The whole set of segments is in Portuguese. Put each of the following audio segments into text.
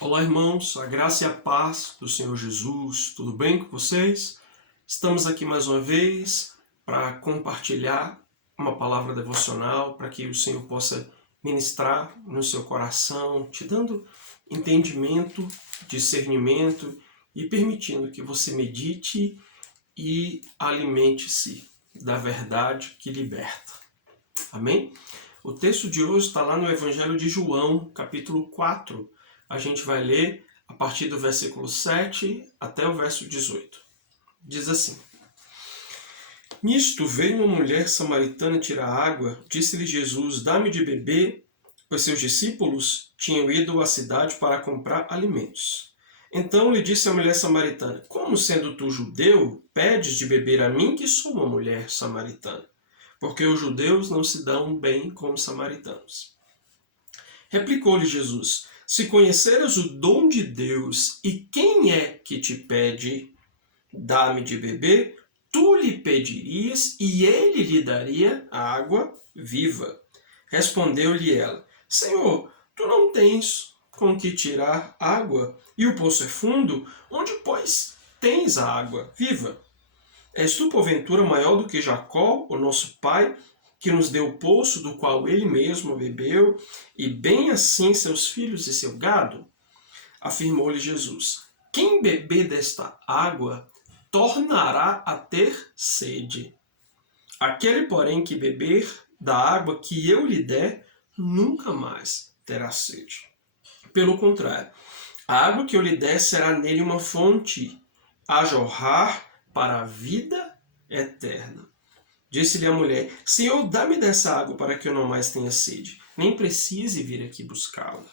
Olá, irmãos, a graça e a paz do Senhor Jesus, tudo bem com vocês? Estamos aqui mais uma vez para compartilhar uma palavra devocional para que o Senhor possa ministrar no seu coração, te dando entendimento, discernimento e permitindo que você medite e alimente-se da verdade que liberta. Amém? O texto de hoje está lá no Evangelho de João, capítulo 4. A gente vai ler a partir do versículo 7 até o verso 18. Diz assim: Nisto veio uma mulher samaritana tirar água. Disse-lhe Jesus: Dá-me de beber, pois seus discípulos tinham ido à cidade para comprar alimentos. Então lhe disse a mulher samaritana: Como, sendo tu judeu, pedes de beber a mim, que sou uma mulher samaritana? Porque os judeus não se dão bem com os samaritanos. Replicou-lhe Jesus: Se conheceras o dom de Deus e quem é que te pede, dá-me de beber, tu lhe pedirias e ele lhe daria a água viva. Respondeu-lhe ela: Senhor, tu não tens com que tirar água e o poço é fundo, onde, pois, tens a água viva? És tu, porventura, maior do que Jacó, o nosso pai, que nos deu o poço do qual ele mesmo bebeu, e bem assim seus filhos e seu gado? Afirmou-lhe Jesus: Quem beber desta água tornará a ter sede. Aquele, porém, que beber da água que eu lhe der, nunca mais terá sede. Pelo contrário, a água que eu lhe der será nele uma fonte a jorrar para a vida eterna. Disse-lhe a mulher: Senhor, dá-me dessa água para que eu não mais tenha sede, nem precise vir aqui buscá-la.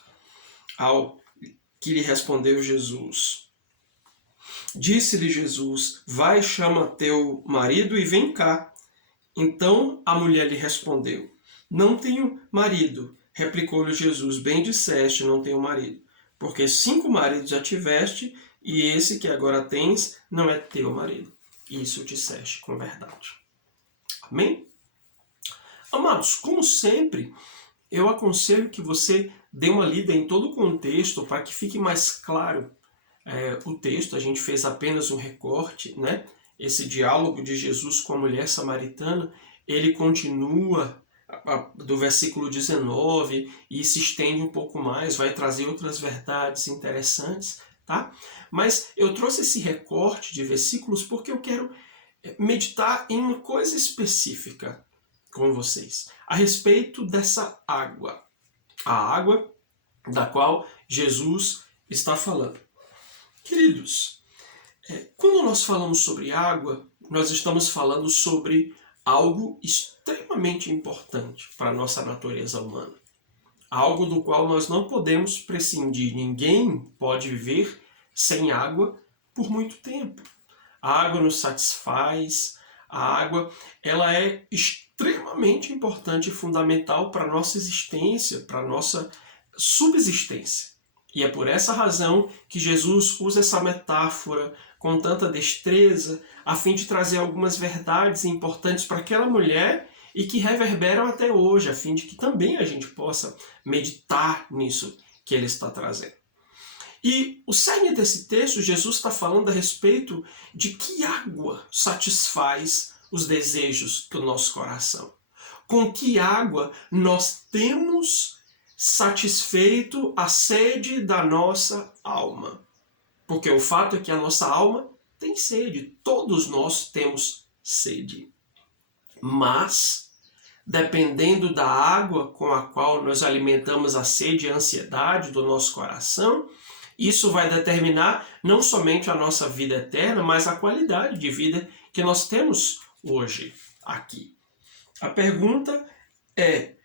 Ao que lhe respondeu Jesus, disse-lhe Jesus: Vai, chama teu marido e vem cá. Então a mulher lhe respondeu: Não tenho marido. Replicou-lhe Jesus: Bem disseste, não tenho marido, porque 5 maridos já tiveste, e esse que agora tens não é teu marido. Isso disseste com verdade. Amém? Amados, como sempre, eu aconselho que você dê uma lida em todo o contexto para que fique mais claro o texto. A gente fez apenas um recorte, né? Esse diálogo de Jesus com a mulher samaritana, ele continua do versículo 19 e se estende um pouco mais, vai trazer outras verdades interessantes, tá? Mas eu trouxe esse recorte de versículos porque eu quero meditar em uma coisa específica com vocês, a respeito dessa água, a água da qual Jesus está falando. Queridos, quando nós falamos sobre água, nós estamos falando sobre algo extremamente importante para a nossa natureza humana. Algo do qual nós não podemos prescindir. Ninguém pode viver sem água por muito tempo. A água nos satisfaz, a água ela é extremamente importante e fundamental para a nossa existência, para a nossa subsistência. E é por essa razão que Jesus usa essa metáfora com tanta destreza, a fim de trazer algumas verdades importantes para aquela mulher e que reverberam até hoje, a fim de que também a gente possa meditar nisso que ele está trazendo. E o cerne desse texto, Jesus está falando a respeito de que água satisfaz os desejos do nosso coração. Com que água nós temos satisfeito a sede da nossa alma. Porque o fato é que a nossa alma tem sede, todos nós temos sede. Mas, dependendo da água com a qual nós alimentamos a sede e a ansiedade do nosso coração, isso vai determinar não somente a nossa vida eterna, mas a qualidade de vida que nós temos hoje aqui. A pergunta é: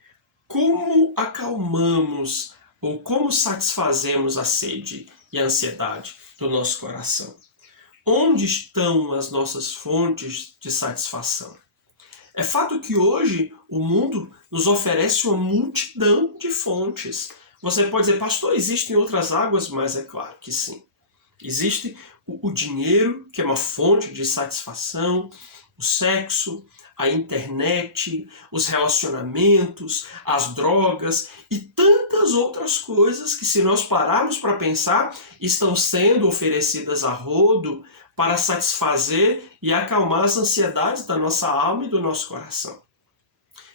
como acalmamos ou como satisfazemos a sede e a ansiedade do nosso coração? Onde estão as nossas fontes de satisfação? É fato que hoje o mundo nos oferece uma multidão de fontes. Você pode dizer: pastor, existem outras águas? Mas é claro que sim. Existe o dinheiro, que é uma fonte de satisfação, o sexo, a internet, os relacionamentos, as drogas e tantas outras coisas que, se nós pararmos para pensar, estão sendo oferecidas a rodo para satisfazer e acalmar as ansiedades da nossa alma e do nosso coração.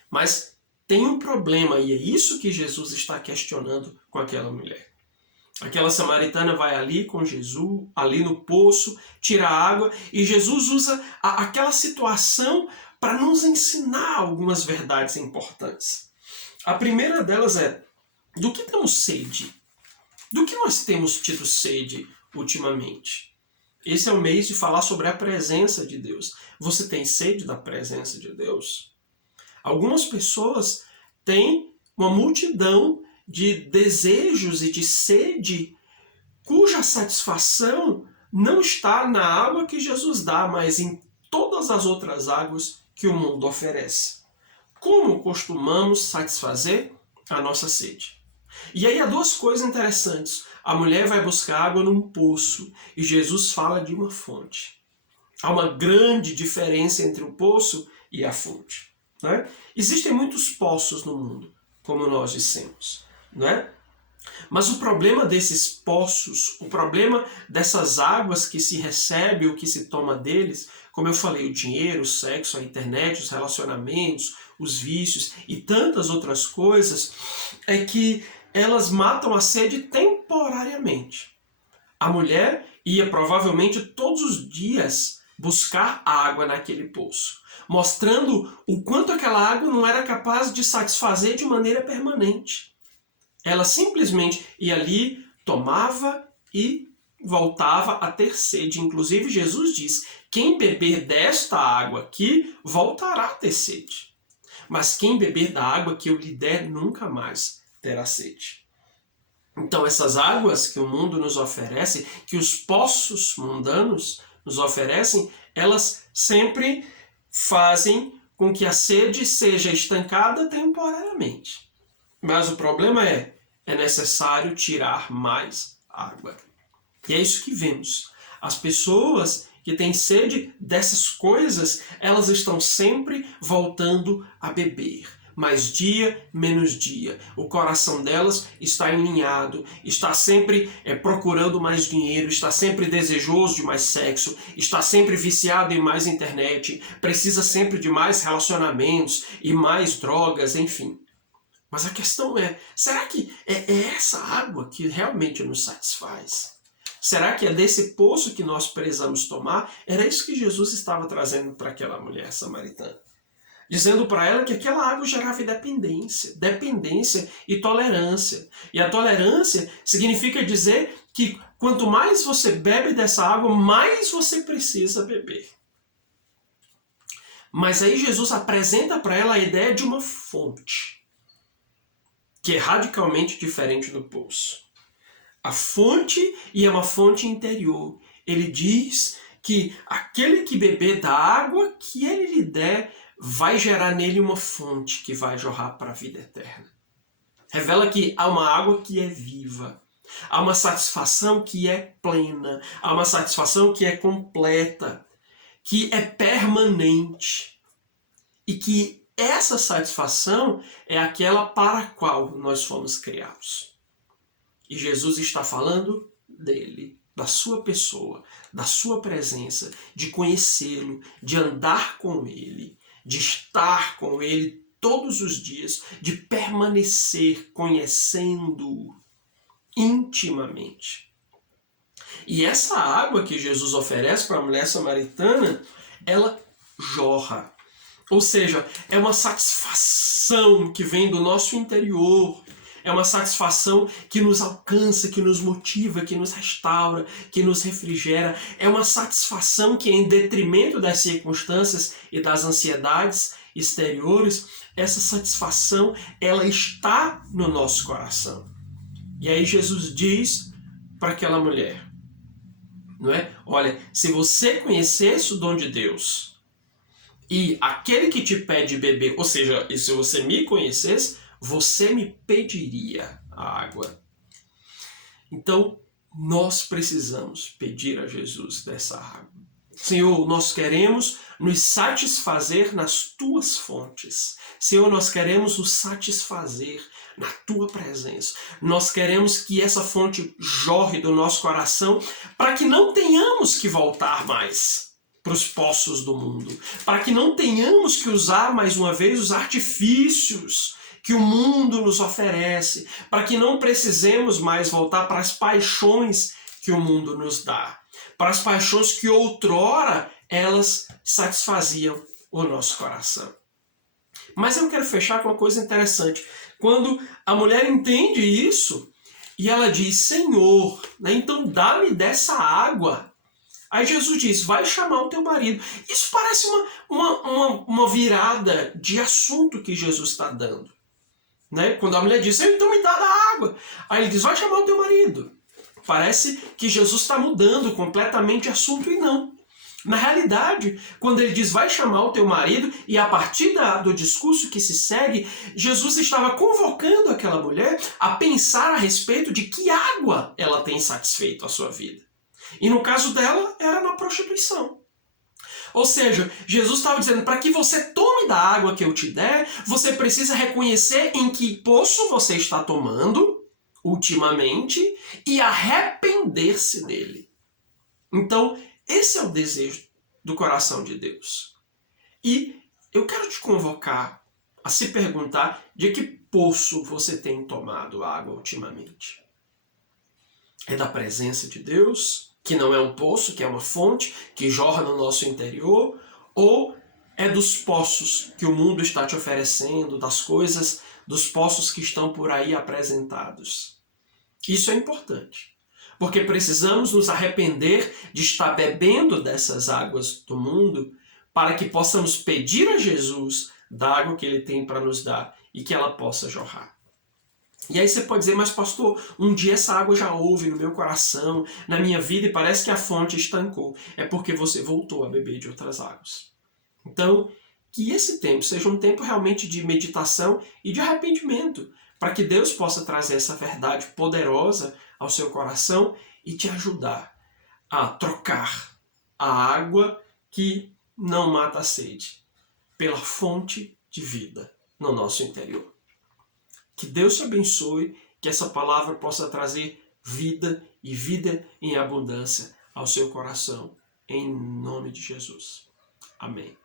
Mas tem um problema, e é isso que Jesus está questionando com aquela mulher. Aquela samaritana vai ali com Jesus, ali no poço, tira água, e Jesus usa aquela situação para nos ensinar algumas verdades importantes. A primeira delas é: do que temos sede? Do que nós temos tido sede ultimamente? Esse é o mês de falar sobre a presença de Deus. Você tem sede da presença de Deus? Algumas pessoas têm uma multidão de desejos e de sede cuja satisfação não está na água que Jesus dá, mas em todas as outras águas que o mundo oferece. Como costumamos satisfazer a nossa sede? E aí há duas coisas interessantes. A mulher vai buscar água num poço e Jesus fala de uma fonte. Há uma grande diferença entre o poço e a fonte, né? Existem muitos poços no mundo, como nós dissemos, né? Mas o problema desses poços, o problema dessas águas que se recebe ou que se toma deles, como eu falei, o dinheiro, o sexo, a internet, os relacionamentos, os vícios e tantas outras coisas, é que elas matam a sede temporariamente. A mulher ia provavelmente todos os dias buscar água naquele poço, mostrando o quanto aquela água não era capaz de satisfazer de maneira permanente. Ela simplesmente ia ali, tomava e voltava a ter sede. Inclusive, Jesus diz: quem beber desta água aqui voltará a ter sede. Mas quem beber da água que eu lhe der nunca mais terá sede. Então, essas águas que o mundo nos oferece, que os poços mundanos nos oferecem, elas sempre fazem com que a sede seja estancada temporariamente. Mas o problema é necessário tirar mais água. E é isso que vemos. As pessoas que têm sede dessas coisas, elas estão sempre voltando a beber. Mais dia, menos dia. O coração delas está alinhado, está sempre procurando mais dinheiro, está sempre desejoso de mais sexo, está sempre viciado em mais internet, precisa sempre de mais relacionamentos e mais drogas, enfim. Mas a questão é, será que é essa água que realmente nos satisfaz? Será que é desse poço que nós precisamos tomar? Era isso que Jesus estava trazendo para aquela mulher samaritana. Dizendo para ela que aquela água gerava dependência e tolerância. E a tolerância significa dizer que quanto mais você bebe dessa água, mais você precisa beber. Mas aí Jesus apresenta para ela a ideia de uma fonte, que é radicalmente diferente do poço. A fonte, e é uma fonte interior. Ele diz que aquele que beber da água que ele lhe der, vai gerar nele uma fonte que vai jorrar para a vida eterna. Revela que há uma água que é viva. Há uma satisfação que é plena. Há uma satisfação que é completa. Que é permanente. E que essa satisfação é aquela para a qual nós fomos criados. E Jesus está falando dele, da sua pessoa, da sua presença, de conhecê-lo, de andar com ele, de estar com ele todos os dias, de permanecer conhecendo-o intimamente. E essa água que Jesus oferece para a mulher samaritana, ela jorra. Ou seja, é uma satisfação que vem do nosso interior. É uma satisfação que nos alcança, que nos motiva, que nos restaura, que nos refrigera. É uma satisfação que, em detrimento das circunstâncias e das ansiedades exteriores, essa satisfação ela está no nosso coração. E aí Jesus diz para aquela mulher, não é? Olha, se você conhecesse o dom de Deus e aquele que te pede beber, ou seja, e se você me conhecesse, você me pediria a água. Então, nós precisamos pedir a Jesus dessa água. Senhor, nós queremos nos satisfazer nas tuas fontes. Senhor, nós queremos nos satisfazer na tua presença. Nós queremos que essa fonte jorre do nosso coração para que não tenhamos que voltar mais para os poços do mundo, para que não tenhamos que usar mais uma vez os artifícios que o mundo nos oferece, para que não precisemos mais voltar para as paixões que o mundo nos dá, para as paixões que outrora elas satisfaziam o nosso coração. Mas eu quero fechar com uma coisa interessante. Quando a mulher entende isso e ela diz, Senhor, né, então dá-me dessa água. Aí Jesus diz, vai chamar o teu marido. Isso parece uma virada de assunto que Jesus está dando. Né? Quando a mulher diz, então me dá da água. Aí ele diz, vai chamar o teu marido. Parece que Jesus está mudando completamente o assunto e não. Na realidade, quando ele diz, vai chamar o teu marido, e a partir do discurso que se segue, Jesus estava convocando aquela mulher a pensar a respeito de que água ela tem satisfeito a sua vida. E no caso dela, era na prostituição. Ou seja, Jesus estava dizendo, para que você tome da água que eu te der, você precisa reconhecer em que poço você está tomando, ultimamente, e arrepender-se dele. Então, esse é o desejo do coração de Deus. E eu quero te convocar a se perguntar de que poço você tem tomado água ultimamente. É da presença de Deus, que não é um poço, que é uma fonte que jorra no nosso interior, ou é dos poços que o mundo está te oferecendo, das coisas, dos poços que estão por aí apresentados? Isso é importante, porque precisamos nos arrepender de estar bebendo dessas águas do mundo para que possamos pedir a Jesus da água que ele tem para nos dar e que ela possa jorrar. E aí você pode dizer, mas pastor, um dia essa água já houve no meu coração, na minha vida, e parece que a fonte estancou. É porque você voltou a beber de outras águas. Então, que esse tempo seja um tempo realmente de meditação e de arrependimento, para que Deus possa trazer essa verdade poderosa ao seu coração e te ajudar a trocar a água que não mata a sede pela fonte de vida no nosso interior. Que Deus te abençoe, que essa palavra possa trazer vida e vida em abundância ao seu coração, em nome de Jesus. Amém.